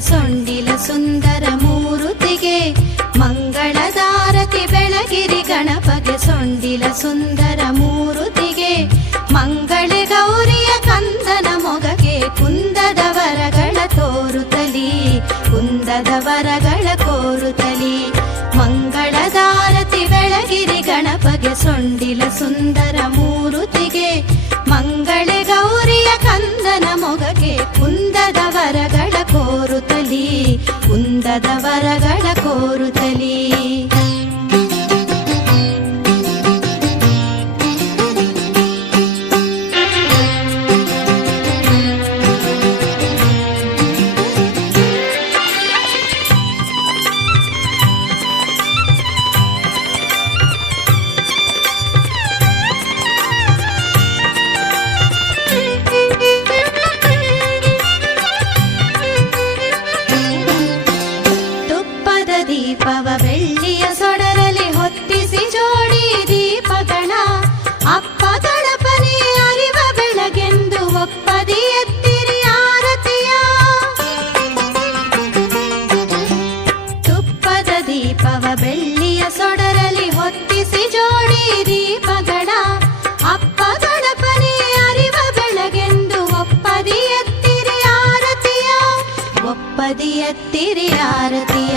ಸೊಂಡಿಲ ಸುಂದರ ಮೂರುತಿಗೆ ಮಂಗಳದಾರತಿ ಬೆಳಗಿರಿ ಗಣಪಗೆ ಸೊಂಡಿಲ ಸುಂದರ ಮೂರುತಿಗೆ ಮಂಗಳೆ ಗೌರಿಯ ಕಂದನ ಮೊಗಗೆ ಕುಂದದ ವರಗಳ ತೋರುತ್ತಲಿ ಕುಂದದ ವರಗಳ ಕೋರುತ್ತಲಿ ಮಂಗಳದಾರತಿ ಬೆಳಗಿರಿ ಗಣಪಗೆ ಸೊಂಡಿಲ ಸುಂದರ ಮೂರುತಿಗೆ ಮಂಗಳೆ ಗೌರಿಯ ಕಂದನ ಮೊಗಗೆ ಕುಂದದ ವರಗಳ ಕೋರುತ್ತಲಿ ಕುಂದದ ವರಗಳ ಕೋರುತ್ತಲಿ ದೀಪವ ಬೆಳ್ಳಿಯ ಸೊಡರಲಿ ಹೊತ್ತಿಸಿ ಜೋಡಿ ದೀಪಗಳ ಅಪ್ಪ ಗಣಪನೇ ಅರಿವ ಬೆಳಗೆಂದು ಒಪ್ಪದಿ ಎತ್ತಿರಿ ಆರತಿಯ ತುಪ್ಪದ ದೀಪವ ಬೆಳ್ಳಿಯ ಸೊಡರಲಿ ಹೊತ್ತಿಸಿ ಜೋಡಿ ದೀಪಗಳ ಅಪ್ಪ ಗಣಪನೇ ಅರಿವ ಬೆಳಗೆಂದು ಒಪ್ಪದಿ ಎತ್ತಿರಿ ಆರತಿಯ ಒಪ್ಪದಿ ಎತ್ತಿರಿ ಆರತಿಯ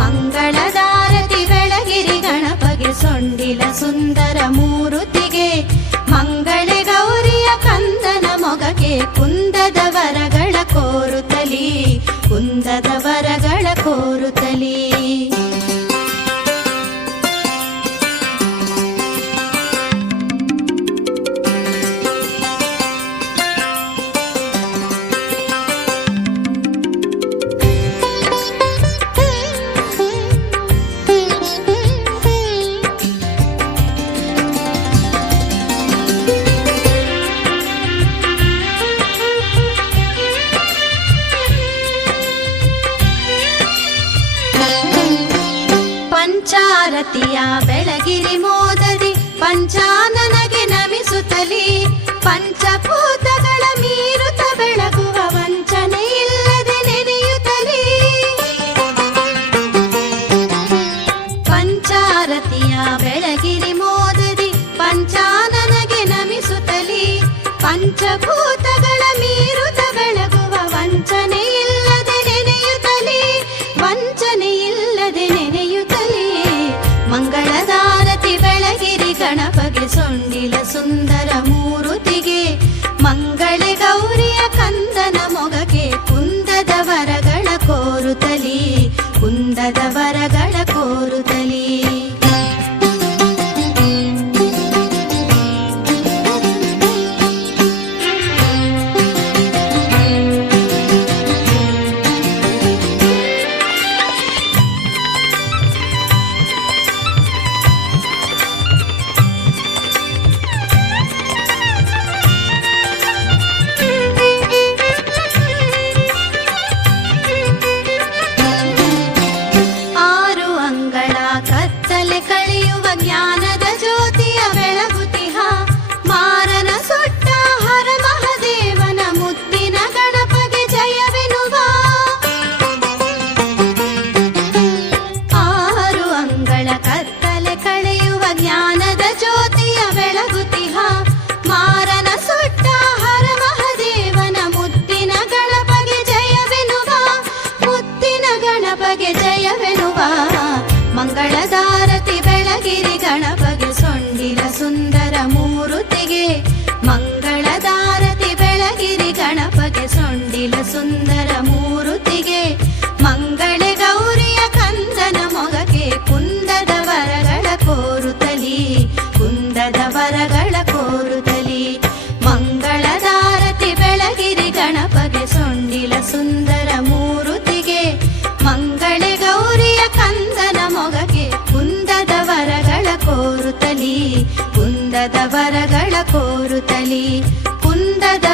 ಮಂಗಳದಾರತಿ ಬೆಳಗಿರಿ ಗಣಪಗೆ ಸೊಂಡಿಲ ಸುಂದರ ಮೂರುತಿಗೆ ಮಂಗಳೆ ಗೌರಿಯ ಕಂದನ ಮೊಗಗೆ ಕುಂದದ ವರಗಳ ಕೋರುತ್ತಲಿ ಕುಂದದ ವರಗಳ ಕೋರುತ್ತಲಿ ಪಂಚಾರತಿಯ ಬೆಳಗಿರಿ ಮೋದದಿ ಪಂಚಾನನಗೆ ನಮಿಸುತ್ತಲಿ ಪಂಚಭೂತಗಳ ಮೀರುತ ಬೆಳಗುವ ವಂಚನೆ ಇಲ್ಲದೆ ನೆನೆಯುತ್ತಲಿ ಪಂಚಾರತಿಯ ಬೆಳಗಿರಿ ಮೋದದಿ ಪಂಚಾನನಗೆ ನಮಿಸುತ್ತಲಿ ಪಂಚಭೂತಗಳ ಮೀರುತ ಬೆಳಗುವ ವಂಚನೆ ಇಲ್ಲದೆ ನೆನೆಯುತ್ತಲಿ ವಂಚನೆ ಇಲ್ಲದೆ ನೆನೆಯುತ್ತಲಿ ಮಂಗಳದಾರತಿ ಬೆಳಗಿರಿ ಗಣಪಗೆ ಸೊಂಡಿಲ ಸುಂದರ ಮೂರುತಿಗೆ ಮಂಗಳೆ ಗೌರಿಯ ಕಂದನ ಮೊಗಗೆ ಕುಂದದ ವರಗಳ ಕೋರುತ್ತಲಿ ಕುಂದದ ವರಗಳ ಕೋರುತ್ತಲಿ ಕಳೆಯುವ ಜ್ಞಾನದ ಜ್ಯೋತಿಯ ಬೆಳಗುತಿಹ ಮಾರನ ಸೊಟ್ಟ ಹರ ಮಹದೇವನ ಮುದ್ದಿನ ಗಣಪಗೆ ಜಯವೆನುವ ಆರು ಅಂಗಳ ಕತ್ತಲೆ ಕಳೆಯುವ ಜ್ಞಾನದ ಜ್ಯೋತಿಯ ಬೆಳಗುತಿಹ ಮಾರನ ಸೊಟ್ಟ ಹರ ಮಹದೇವನ ಮುದ್ದಿನ ಗಣಪಗೆ ಜಯವೆನುವ ಮುದ್ದಿನ ಗಣಪಗೆ ಜಯವೆನುವ ಮಂಗಳದಾರತಿ ಬೆಳಗಿರಿ ಗಣಪಗೆ ಸೊಂಡಿಲ ಸುಂದರ ಮೂರುತಿಗೆ ಮಂಗಳದಾರತಿ ಬೆಳಗಿರಿ ಗಣಪಗೆ ಸೊಂಡಿಲ ಸುಂದರ ಮೂರುತಿಗೆ ಮಂಗಳೆ ಗೌರಿಯ ಕಂದನ ಮೊಗಗೆ ಕುಂದದ ವರಗಳ ಕೋರುತ್ತಲಿ ಕುಂದದ ವರಗಳ ಕೋರುತ್ತಲಿ ಮಂಗಳದಾರತಿ ಬೆಳಗಿರಿ ಗಣಪಗೆ ಸೊಂಡಿಲ ಸುಂದರ ಮೂರುತಿಗೆ ಮಂಗಳೆ ಗೌರಿಯ ಕಂದನ ಮೊಗಗೆ ಕುಂದದ ವರಗಳ ಕೋರುತ್ತಲಿ ಕುಂದದ ವರಗಳ ಕೋರುತ್ತಲಿ ಕುಂದದ